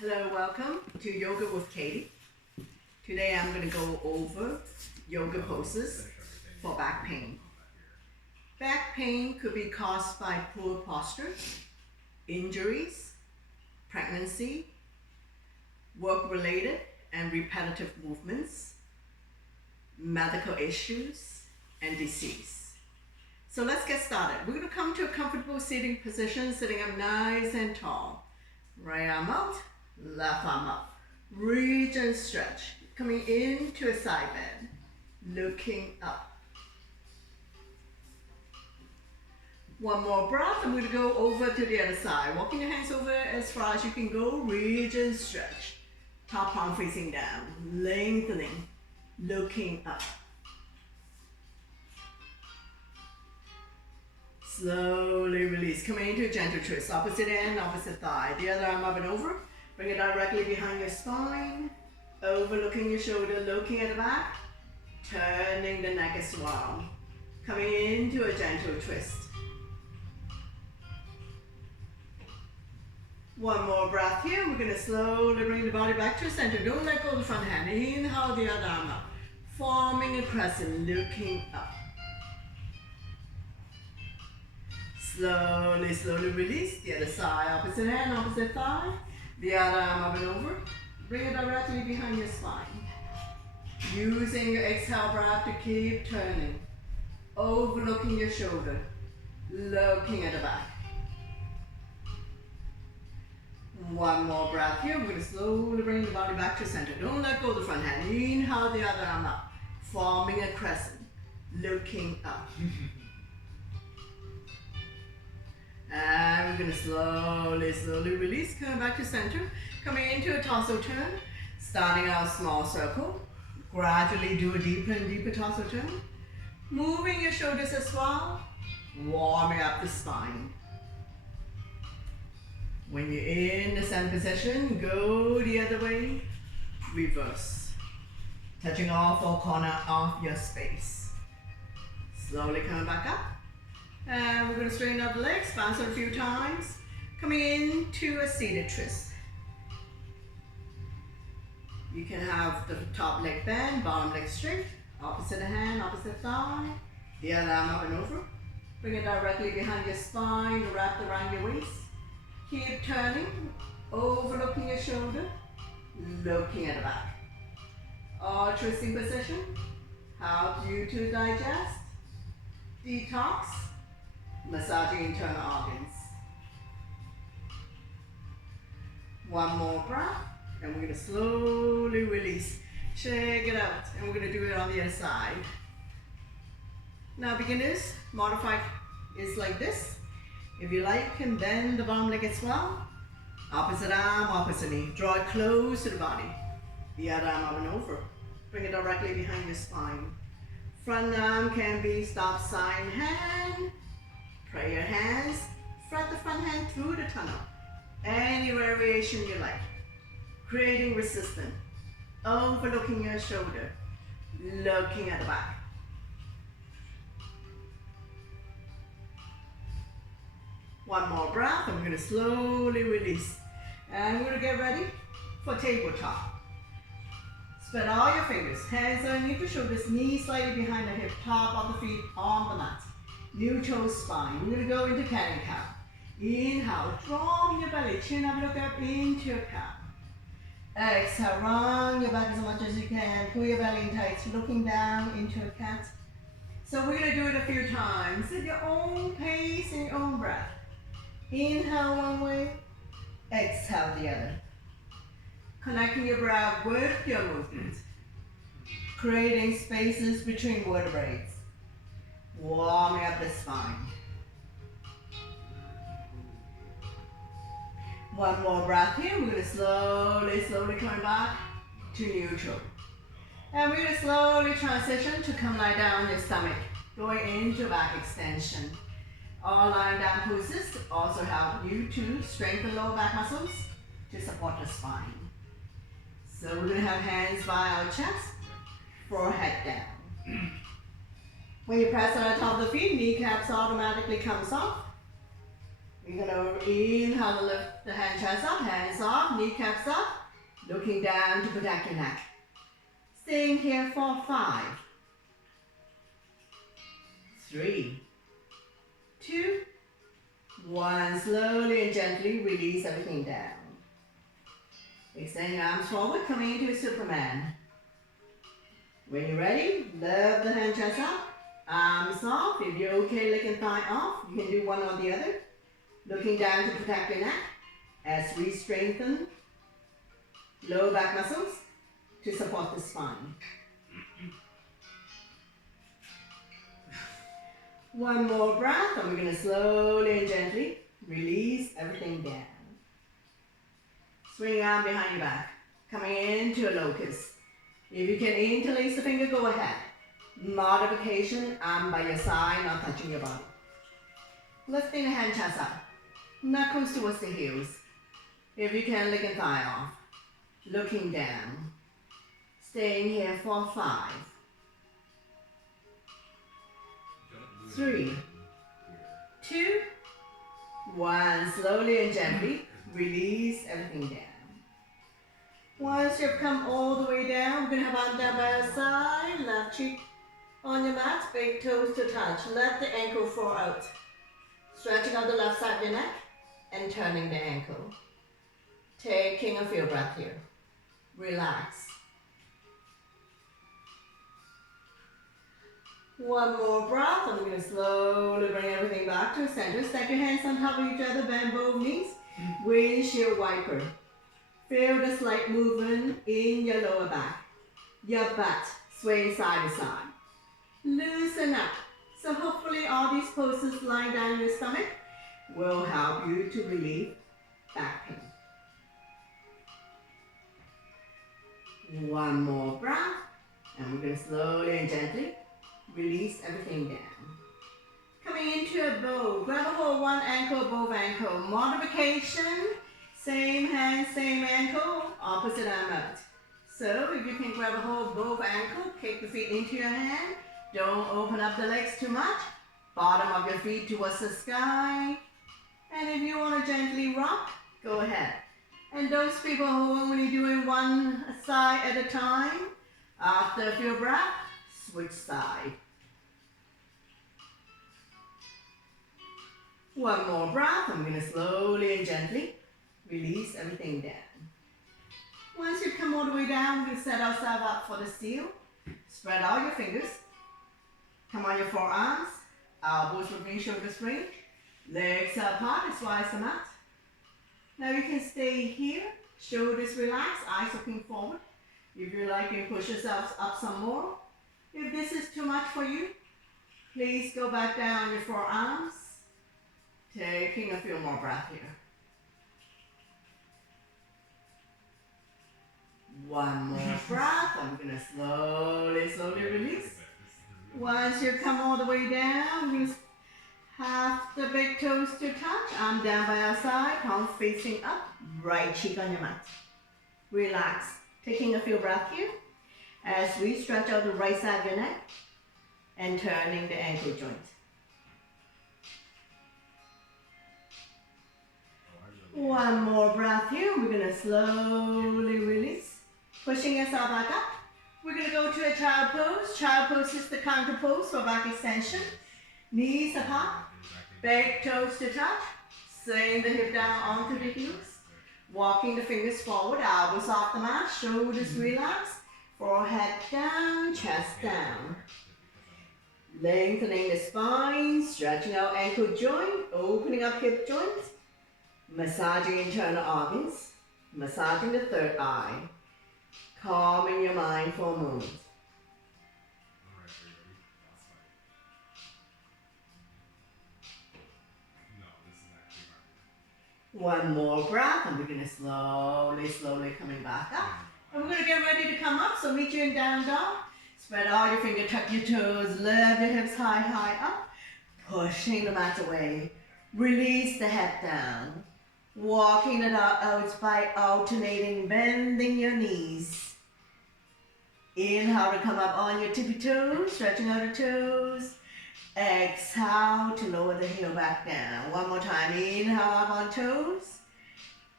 Hello, welcome to Yoga with Katy. Today I'm going to go over yoga poses for back pain. Back pain could be caused by poor posture, injuries, pregnancy, work-related and repetitive movements, medical issues, and disease. So let's get started. We're going to come to a comfortable sitting position, sitting up nice and tall. Right arm out, left arm up. Reach and stretch. Coming into a side bend, looking up. One more breath, and we're going to go over to the other side. Walking your hands over as far as you can go. Reach and stretch. Top palm facing down, lengthening, looking up. Slowly release. Coming into a gentle twist. Opposite end, opposite thigh. The other arm up and over. Bring it directly behind your spine. Overlooking your shoulder, looking at the back. Turning the neck as well. Coming into a gentle twist. One more breath here. We're going to slowly bring the body back to center. Don't let go of the front hand. Inhale the other arm up. Forming a crescent, looking up. Slowly, slowly release. The other side, opposite hand, opposite thigh. The other arm up and over. Bring it directly behind your spine. Using your exhale breath to keep turning. Overlooking your shoulder. Looking at the back. One more breath here. We're going to slowly bring the body back to center. Don't let go of the front hand. Inhale the other arm up. Forming a crescent. Looking up. And we're going to slowly, slowly release. Coming back to center. Coming into a torso turn. Starting out small circle. Gradually do a deeper and deeper torso turn. Moving your shoulders as well. Warming up the spine. When you're in the center position, go the other way. Reverse. Touching all four corners of your space. Slowly coming back up. And we're going to straighten out the legs, bounce it a few times. Coming into a seated twist. You can have the top leg bend, bottom leg straight. Opposite hand, opposite thigh. The other arm up and over. Bring it directly behind your spine, wrap around your waist. Keep turning, overlooking your shoulder, looking at the back. All twisting position helps you to digest, detox, massaging internal organs. One more breath, and we're going to slowly release. Check it out, and we're going to do it on the other side. Now beginners, modified is like this. If you like, you can bend the bottom leg as well. Opposite arm, opposite knee. Draw it close to the body. The other arm up and over. Bring it directly behind your spine. Front arm can be stop sign hand. Pray your hands. Thread the front hand through the tunnel. Any variation you like. Creating resistance. Overlooking your shoulder. Looking at the back. One more breath, and we're going to slowly release. And we're going to get ready for tabletop. Spread all your fingers, hands underneath the shoulders, knees slightly behind the hip, top of the feet on the mat. Neutral spine. We're going to go into cat and cow. Inhale, draw your belly, chin up, look up into your cow. Exhale, round your back as much as you can. Pull your belly in tight, looking down into a cat. So we're going to do it a few times at your own pace and your own breath. Inhale one way, exhale the other. Connecting your breath with your movement. Creating spaces between vertebrae. Warming up the spine. One more breath here. We're going to slowly, slowly come back to neutral. And we're going to slowly transition to come lie down on your stomach. Going into back extension. All lying down poses also help you to strengthen lower back muscles to support the spine. So we're going to have hands by our chest, forehead down. When you press on the top of the feet, kneecaps automatically comes off. We're going to inhale the lift The hand chest up, hands off, kneecaps up. Looking down to protect your neck. Staying here for 5, 3, 2, 1. Slowly and gently release everything down. Extend your arms forward, coming into a Superman. When you're ready, lift the hand chest up, arms off. If you're okay, leg and thigh off, you can do one or the other. Looking down to protect your neck as we strengthen lower back muscles to support the spine. One more breath, and we're going to slowly and gently release everything down. Swing your arm behind your back, coming into a locust. If you can interlace the finger, go ahead. Modification, arm by your side, not touching your body. Lifting the hand chest up, knuckles towards the heels. If you can, leg and thigh off. Looking down. Staying here for 5, 3, 2, 1. Slowly and gently release everything down. Once you've come all the way down, we're going to have arm down by our side, left cheek on your mat, big toes to touch. Let the ankle fall out. Stretching out the left side of your neck and turning the ankle. Taking a few breaths here. Relax. One more breath. I'm going to slowly bring everything back to center. Stack your hands on top of each other, bend both knees. Windshield wiper. Feel the slight movement in your lower back. Your butt swaying side to side. Loosen up. So hopefully all these poses lying down your stomach will help you to relieve back pain. One more breath, and we're going to slowly and gently release everything down. Coming into a bow, grab a hold one ankle, both ankle. Modification, same hand, same ankle, opposite arm out. So if you can grab a hold both ankle, kick the feet into your hand. Don't open up the legs too much. Bottom of your feet towards the sky. And if you want to gently rock, go ahead. And those people who are only doing one side at a time, after a few breaths, switch side. One more breath. I'm going to slowly and gently release everything down. Once you come all the way down, we're going to set ourselves up for the seal. Spread out your fingers. Come on your forearms. Elbows remain shoulders range. Legs are apart as wide as the mat. Now you can stay here, shoulders relaxed, eyes looking forward. If you like, you can push yourselves up some more. If this is too much for you, please go back down on your forearms. Taking a few more breaths here. One more breath. I'm going to slowly release. Once you come all the way down, we have the big toes to touch. Arm down by our side, palms facing up, right cheek on your mat. Relax. Taking a few breaths here as we stretch out the right side of your neck and turning the ankle joint. One more breath here. We're going to slowly release. Pushing yourself back up. We're going to go to a child pose. Child pose is the counter pose for back extension. Knees apart. Big toes to touch. Swing the hip down onto the heels. Walking the fingers forward. Elbows off the mat. Shoulders relaxed. Forehead down. Chest down. Lengthening the spine. Stretching out ankle joint. Opening up hip joints. Massaging internal organs. Massaging the third eye. Calming your mind for a moment. One more breath, and we're going to slowly coming back up. And we're going to get ready to come up, so meet you in down dog. Spread all your fingers, tuck your toes, lift your hips high up. Pushing the mat away. Release the head down. Walking it out by alternating, bending your knees. Inhale to come up on your tippy toes, stretching out the toes. Exhale to lower the heel back down. One more time. Inhale up on toes.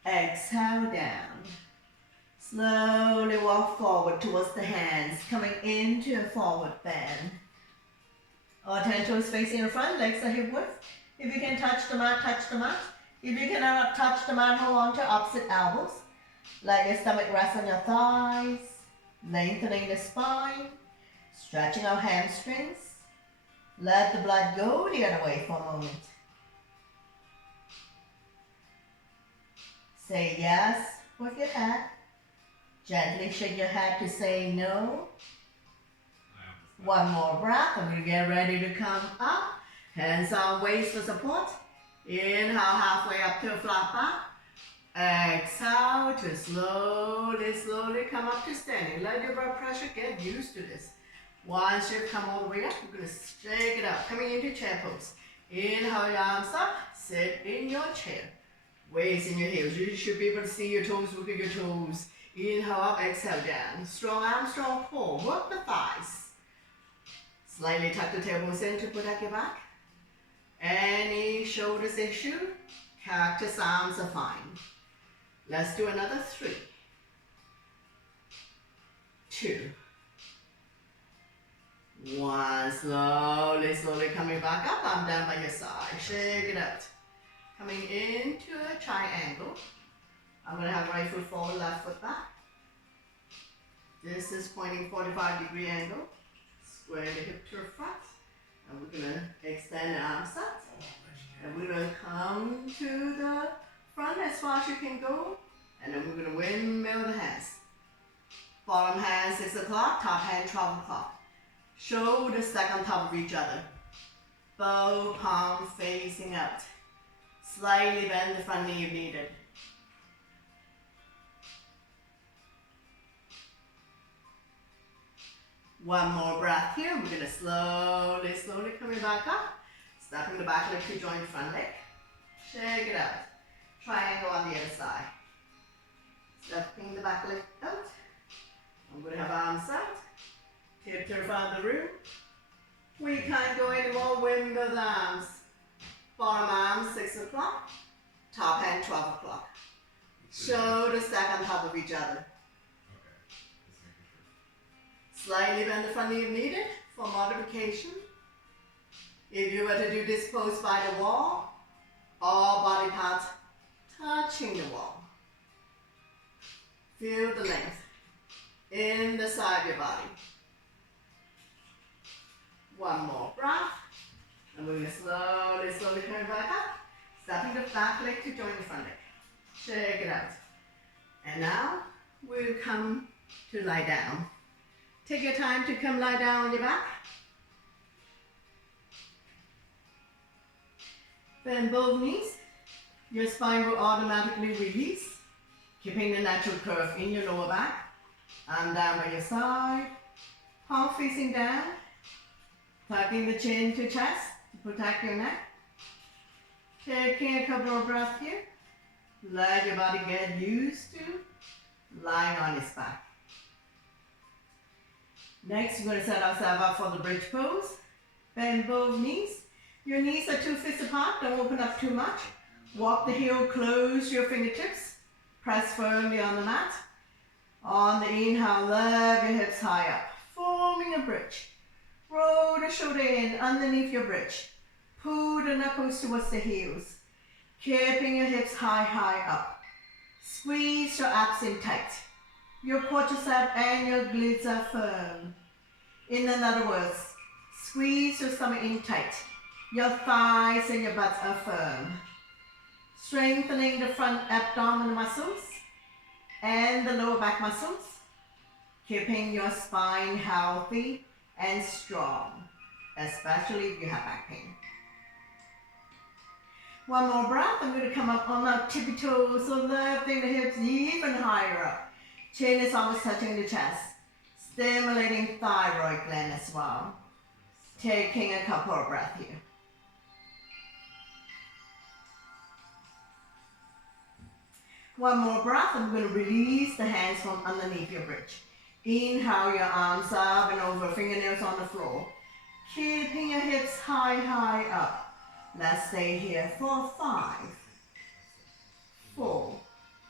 Exhale down. Slowly walk forward towards the hands, coming into a forward bend. Or 10 toes facing in front, legs are hip width. If you can touch the mat, touch the mat. If you cannot touch the mat, hold on to opposite elbows. Let your stomach rest on your thighs, lengthening the spine, stretching our hamstrings. Let the blood go the other way for a moment. Say yes with your head. Gently shake your head to say no. One more breath. I'm going to get ready to come up. Hands on waist for support. Inhale halfway up to a flat back. Exhale to slowly come up to standing. Let your blood pressure get used to this. Once you've come all the way up, you're going to shake it up. Coming into chair pose. Inhale your arms up. Sit in your chair. Weights in your heels. You should be able to see your toes. Look at your toes. Inhale up, exhale down. Strong arms, strong core. Work the thighs. Slightly tuck the tailbones in to protect your back. Any shoulders issue, cactus arms are fine. Let's do another 3, 2, 1. Slowly coming back up. I'm down by your side. Shake it out. Coming into a triangle. I'm going to have right foot forward, left foot back. This is pointing 45-degree angle. Square the hip to the front. And we're going to extend the arms out. And we're going to come to the front as far as you can go. And then we're going to windmill the hands. Bottom hand 6 o'clock, top hand 12 o'clock. Shoulders stack on top of each other. Both palms facing out. Slightly bend the front knee if needed. One more breath here. We're going to slowly coming back up. Stepping the back leg to join the front leg. Shake it out. Triangle on the other side. Stepping the back leg out. I'm going to have arms out. Tip to the front of the room. We can't go anymore. Windmill the arms. Bottom arms 6 o'clock. Top hand 12 o'clock. Shoulders stack on top of each other. Slightly bend the front knee if needed for modification. If you were to do this pose by the wall, all body parts touching the wall. Feel the length in the side of your body. One more breath. And we're going to slowly come back up. Stepping the back leg to join the front leg. Shake it out. And now we'll come to lie down. Take your time to come lie down on your back. Bend both knees. Your spine will automatically release, keeping the natural curve in your lower back. Arm down by your side. Palm facing down. Tucking the chin to chest to protect your neck. Taking a couple of breaths here. Let your body get used to lying on its back. Next, we're going to set ourselves up for the bridge pose. Bend both knees. Your knees are 2 fists apart. Don't open up too much. Walk the heel, close your fingertips. Press firmly on the mat. On the inhale, lift your hips high up, forming a bridge. Roll the shoulder in underneath your bridge. Pull the knuckles towards the heels. Keeping your hips high up. Squeeze your abs in tight. Your quadriceps and your glutes are firm. In other words, squeeze your stomach in tight. Your thighs and your butts are firm. Strengthening the front abdominal muscles and the lower back muscles. Keeping your spine healthy and strong, especially if you have back pain. One more breath. I'm going to come up on our tippy toes, so lifting the hips even higher up. Chin is almost touching the chest, stimulating thyroid gland as well. Taking a couple of breaths here. One more breath. I'm going to release the hands from underneath your bridge. Inhale your arms up and over, fingernails on the floor. Keeping your hips high up. Let's stay here for 5, 4,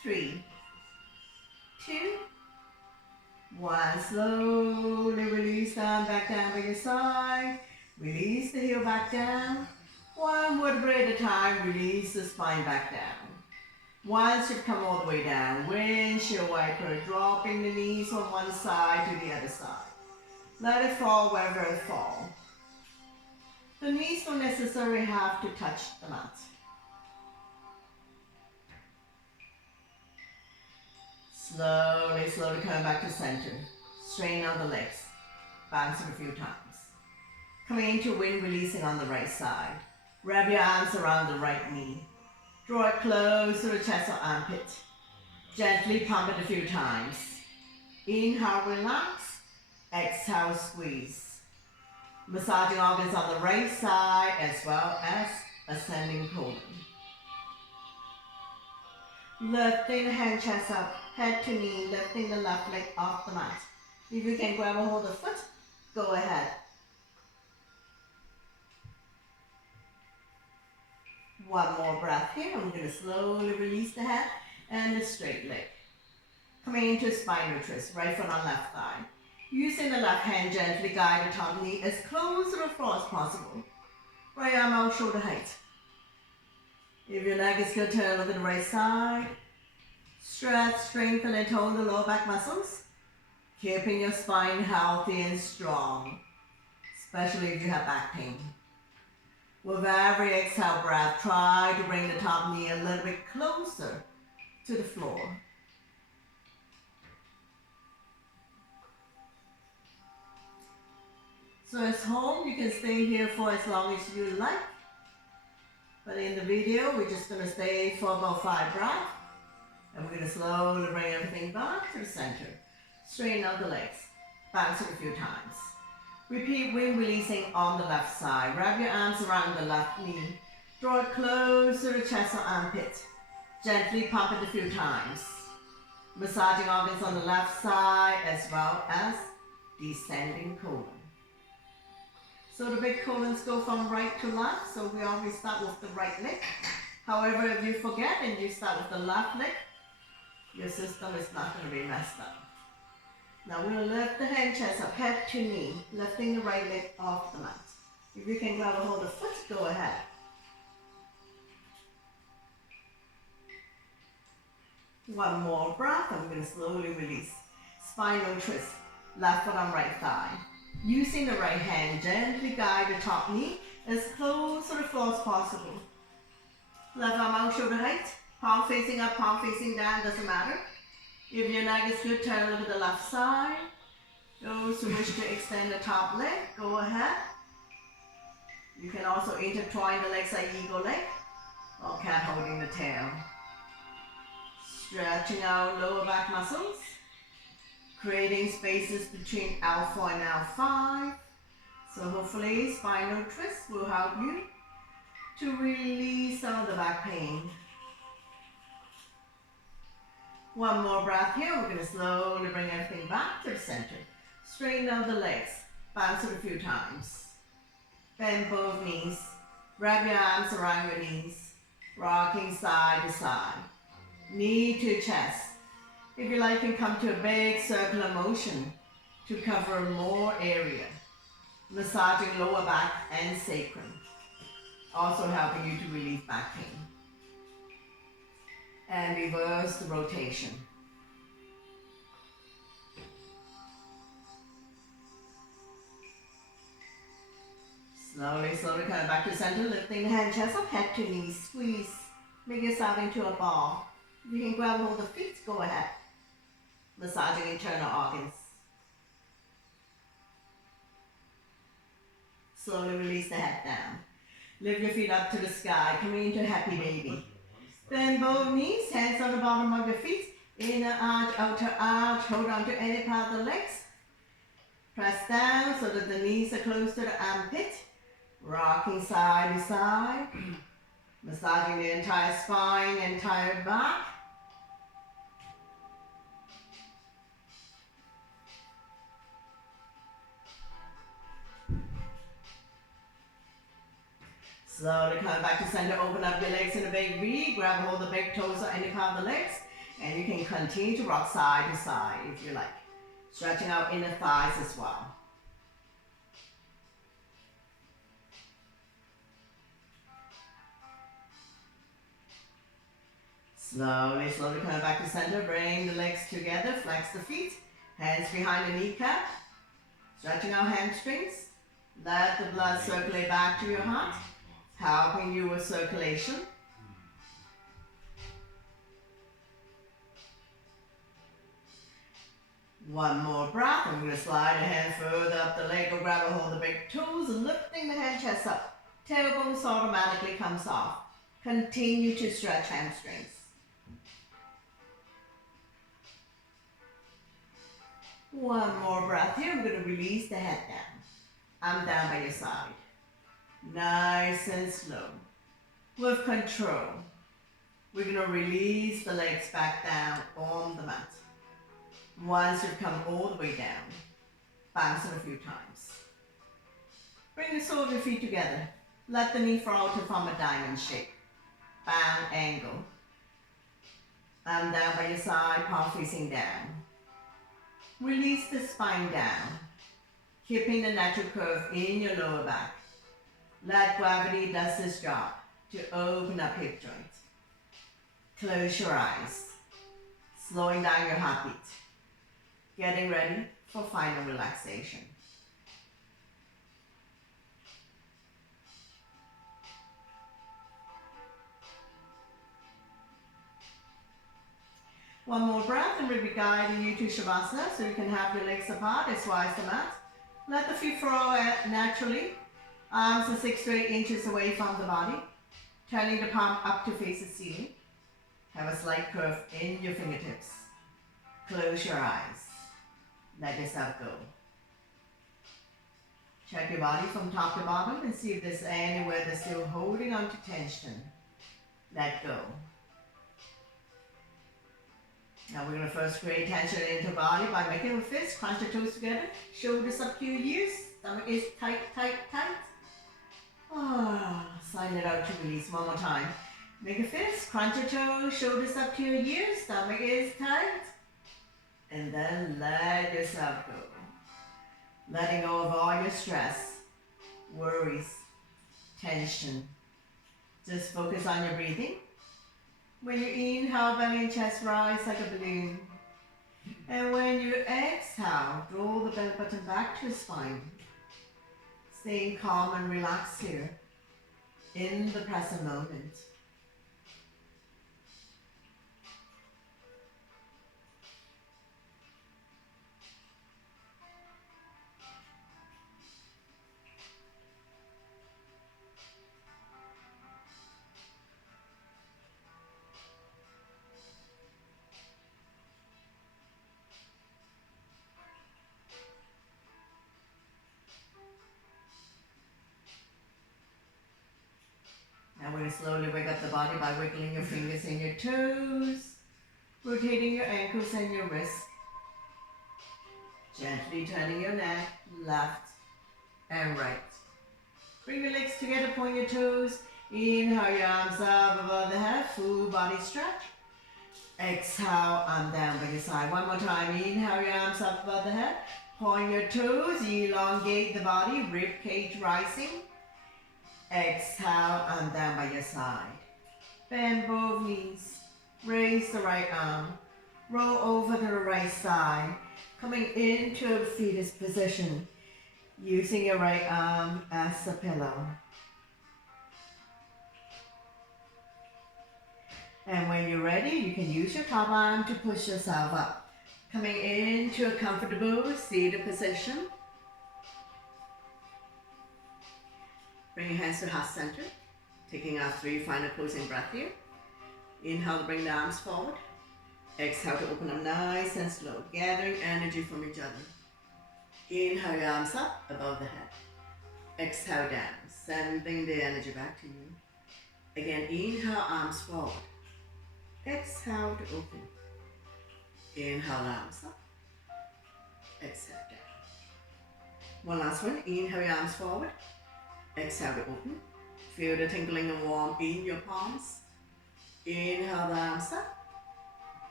3, 2, 1. Slowly release down, back down by your side. Release the heel back down. One vertebrae at a time, release the spine back down. Once you've come all the way down, windshield wiper, dropping the knees from one side to the other side. Let it fall wherever it falls. The knees don't necessarily have to touch the mat. Slowly, slowly come back to center. Straighten out the legs. Bounce it a few times. Coming into wind releasing on the right side. Wrap your arms around the right knee. Draw it close to the chest or armpit. Gently pump it a few times. Inhale, relax. Exhale, squeeze. Massaging organs on the right side as well as ascending colon. Lifting the hand chest up, head to knee, lifting the left leg off the mat. If you can grab a hold of the foot, go ahead. One more breath here. I'm going to slowly release the head and the straight leg. Coming into spinal twist, right foot on left thigh. Using the left hand, gently guide the top knee as close to the floor as possible. Right arm out, shoulder height. If your leg is good, turn over to the right side. Stretch, strengthen and tone the lower back muscles. Keeping your spine healthy and strong, especially if you have back pain. With every exhale breath, try to bring the top knee a little bit closer to the floor. So at home, you can stay here for as long as you like. But in the video, we're just going to stay for about 5 breaths. And we're going to slowly bring everything back to the center. Straighten out the legs. Bounce it a few times. Repeat wind releasing on the left side. Wrap your arms around the left knee. Draw it close to the chest or armpit. Gently pump it a few times. Massaging organs on the left side as well as descending colon. So the big colons go from right to left, so we always start with the right leg. However, if you forget and you start with the left leg, your system is not going to be messed up. Now we're going to lift the hand chest up, head to knee, lifting the right leg off the mat. If you can grab a hold of the foot, go ahead. One more breath, I'm going to slowly release. Spinal twist, left foot on right thigh. Using the right hand, gently guide the top knee as close to the floor as possible. Left arm out, shoulder height. Palm facing up, palm facing down, doesn't matter. If your leg is good, turn over the left side. Those who wish to extend the top leg, go ahead. You can also intertwine the legs like eagle leg or cat holding the tail. Stretching out lower back muscles. Creating spaces between L4 and L5. So hopefully spinal twist will help you to release some of the back pain. One more breath here. We're going to slowly bring everything back to the center. Straighten out the legs. Bounce it a few times. Bend both knees. Wrap your arms around your knees. Rocking side to side. Knee to chest. If you like, you can come to a big circular motion to cover more area. Massaging lower back and sacrum. Also helping you to relieve back pain. And reverse the rotation. Slowly, slowly coming back to center, lifting the hand chest up, head to knee, squeeze. Make yourself into a ball. If you can grab hold of the feet, go ahead. Massaging internal organs. Slowly release the head down. Lift your feet up to the sky, coming into happy baby. Bend both knees, hands on the bottom of your feet. Inner arch, outer arch, hold on to any part of the legs. Press down so that the knees are close to the armpit. Rocking side to side. Massaging the entire spine, entire back. Slowly come back to center, open up your legs in a big V, grab hold of the big toes or any part of the legs, And you can continue to rock side to side if you like. Stretching out inner thighs as well. Slowly, slowly come back to center. Bring the legs together. Flex the feet. Hands behind the kneecap. Stretching out hamstrings. Let the blood circulate back to your heart, helping you with circulation. One more breath. I'm going to slide the hand further up the leg or grab a hold of the big toes, lifting the hand chest up. Tailbones automatically comes off. Continue to stretch hamstrings. One more breath here. I'm going to release the head down. I'm down by your side. Nice and slow. With control. We're going to release the legs back down on the mat. Once you've come all the way down, bounce it a few times. Bring the sole of your feet together. Let the knee fall to form a diamond shape. Bound angle. I'm down by your side, palm facing down. Release the spine down, keeping the natural curve in your lower back. Let gravity does this job to open up hip joint. Close your eyes, slowing down your heartbeat. Getting ready for final relaxation. One more breath and we'll be guiding you to Shavasana so you can have your legs apart as wide as the mat. Let the feet flow naturally. Arms are 6 to 8 inches away from the body. Turning the palm up to face the ceiling. Have a slight curve in your fingertips. Close your eyes. Let yourself go. Check your body from top to bottom and see if there's anywhere that's still holding on to tension. Let go. Now we're going to first create tension into the body by making a fist. Crunch your toes together. Shoulders up to your ears. Stomach is tight, tight, tight. Sign it out to release. One more time. Make a fist. Crunch your toes. Shoulders up to your ears. Stomach is tight. And then let yourself go. Letting go of all your stress, worries, tension. Just focus on your breathing. When you inhale, belly and chest rise like a balloon. And when you exhale, draw the belly button back to the spine. Staying calm and relaxed here in the present moment. Now we're going to slowly wake up the body by wiggling your fingers and your toes, rotating your ankles and your wrists, gently turning your neck left and right. Bring your legs together, point your toes, inhale your arms up above the head, full body stretch. Exhale, arm down by your side. One more time, inhale your arms up above the head, point your toes, elongate the body, rib cage rising. Exhale, arm down by your side. Bend both knees. Raise the right arm. Roll over to the right side. Coming into a fetus position. Using your right arm as a pillow. And when you're ready, you can use your top arm to push yourself up. Coming into a comfortable seated position. Bring your hands to heart center, taking our 3 final closing breath here. Inhale to bring the arms forward. Exhale to open up nice and slow, gathering energy from each other. Inhale your arms up above the head. Exhale down, sending the energy back to you. Again, inhale, arms forward. Exhale to open. Inhale, arms up. Exhale down. One last one. Inhale your arms forward. Exhale to open. Feel the tingling and warmth in your palms. Inhale the arms up.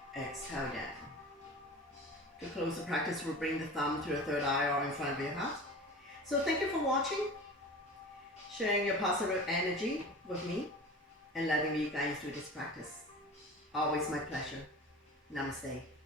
Exhale down. To close the practice, we'll bring the thumb to the third eye or in front of your heart. So thank you for watching, sharing your positive energy with me, and letting me guide you through this practice. Always my pleasure. Namaste.